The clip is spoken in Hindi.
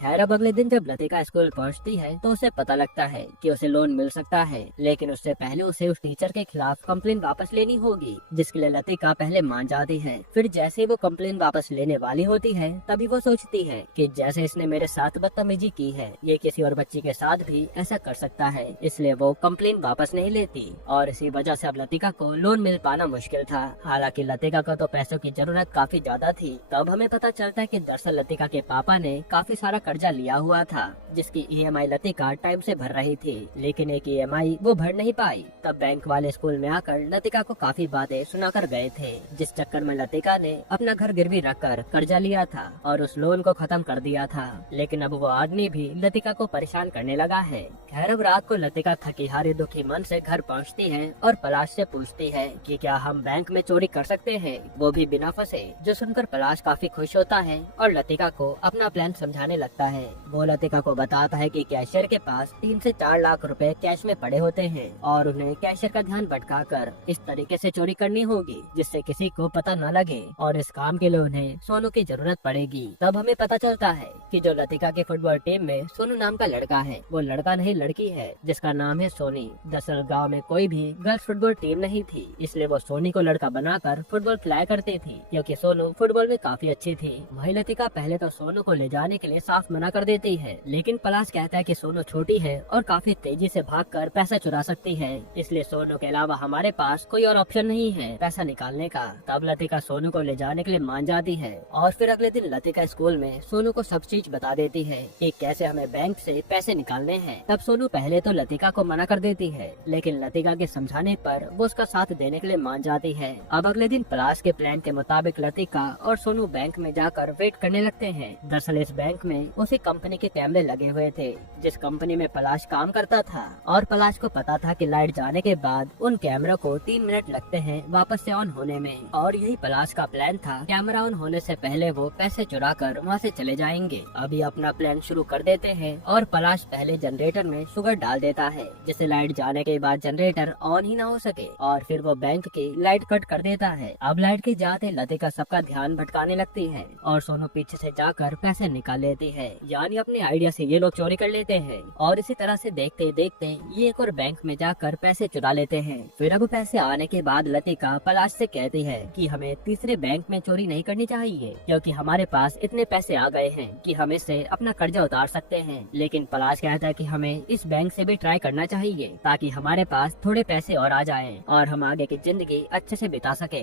खैर अब अगले दिन जब लतिका स्कूल पहुंचती है तो उसे पता लगता है कि उसे लोन मिल सकता है, लेकिन उससे पहले उसे उस टीचर के खिलाफ कंप्लेन वापस लेनी होगी, जिसके लिए लतिका पहले मान जाती है। फिर जैसे वो कंप्लेन वापस लेने वाली होती है तभी वो सोचती है कि जैसे इसने मेरे साथ बदतमीजी की है, ये किसी और बच्ची के साथ भी ऐसा कर सकता है, इसलिए वो कंप्लेन वापस नहीं लेती और इसी वजह से अब लतिका को लोन मिल पाना मुश्किल था। हालांकि लतिका को तो पैसों की जरूरत काफी ज्यादा थी। तब हमें पता चलता है कि दरअसल लतिका के पापा ने काफी सारा कर्जा लिया हुआ था, जिसकी ईएमआई लतिका टाइम से भर रही थी, लेकिन एक ईएमआई वो भर नहीं पाई। तब बैंक वाले स्कूल में आकर लतिका को काफी बातें सुनाकर गए थे, जिस चक्कर में लतिका ने अपना घर गिरवी रखकर कर्जा लिया था और उस लोन को खत्म कर दिया था। लेकिन अब वो आदमी भी लतिका को परेशान करने लगा है। खैर अब रात को लतिका थकी हारी दुखी मन से घर पहुंचती है और पलाश से पूछती है कि क्या हम बैंक में चोरी कर सकते हैं, वो भी बिना फंसे। जो सुनकर पलाश काफी खुश होता है और लतिका को अपना प्लान समझाने लगता है। वो लतिका को बताता है कि कैशियर के पास 3 से 4 लाख रुपए कैश में पड़े होते हैं और उन्हें कैशियर का ध्यान भटकाकर इस तरीके से चोरी करनी होगी जिससे किसी को पता न लगे, और इस काम के लिए उन्हें सोनू की जरूरत पड़ेगी। तब हमें पता चलता है कि जो लतिका की फुटबॉल टीम में सोनू नाम का लड़का है, वो लड़का नहीं लड़की है जिसका नाम है सोनी। दरअसल गाँव में कोई भी गर्ल्स फुटबॉल टीम नहीं थी, इसलिए वो सोनी को लड़का बनाकर फुटबॉल खिलाया करती थी, क्योंकि सोनू फुटबॉल में काफी अच्छी थी। वही लतिका पहले तो सोनू को ले जाने के लिए साफ मना कर देती है, लेकिन पलाश कहता है कि सोनू छोटी है और काफी तेजी से भागकर पैसा चुरा सकती है, इसलिए सोनू के अलावा हमारे पास कोई और ऑप्शन नहीं है पैसा निकालने का। तब लतिका सोनू को ले जाने के लिए मान जाती है और फिर अगले दिन लतिका स्कूल में सोनू को सब चीज बता देती है कि कैसे हमें बैंक से पैसे निकालने हैं। तब सोनू पहले तो लतिका को मना कर देती है, लेकिन लतिका के समझाने पर वो उसका साथ देने के लिए मान जाती है। अब अगले दिन पलाश के प्लान के मुताबिक लतिका और सोनू बैंक में जाकर वेट करने लगते हैं। दरअसल इस बैंक में उसी कंपनी के कैमरे लगे हुए थे जिस कंपनी में पलाश काम करता था, और पलाश को पता था कि लाइट जाने के बाद उन कैमरा को 3 मिनट लगते हैं वापस से ऑन होने में, और यही पलाश का प्लान था। कैमरा ऑन होने से पहले वो पैसे चुरा कर वहाँ से चले जाएंगे। अभी अपना प्लान शुरू कर देते हैं और पलाश पहले जनरेटर में शुगर डाल देता है जिससे लाइट जाने के बाद जनरेटर ऑन ही ना हो सके, और फिर वो बैंक की लाइट कट कर देता है। अब लाइट के जाते लतिका सबका ध्यान भटकाने लगती है और सोनू पीछे से जाकर पैसे निकाल लेती है, यानी अपने आइडिया से ये लोग चोरी कर लेते हैं। और इसी तरह से देखते देखते ये एक और बैंक में जाकर पैसे चुरा लेते हैं। फिर अब पैसे आने के बाद लतिका पलाश से कहती है कि हमें तीसरे बैंक में चोरी नहीं करनी चाहिए, क्योंकि हमारे पास इतने पैसे आ गए हैं कि हम इससे अपना कर्जा उतार सकते हैं। लेकिन पलाश कहता है कि हमें इस बैंक से भी ट्राई करना चाहिए ताकि हमारे पास थोड़े पैसे और आ जाएं और हम आगे की जिंदगी अच्छे से बिता सके।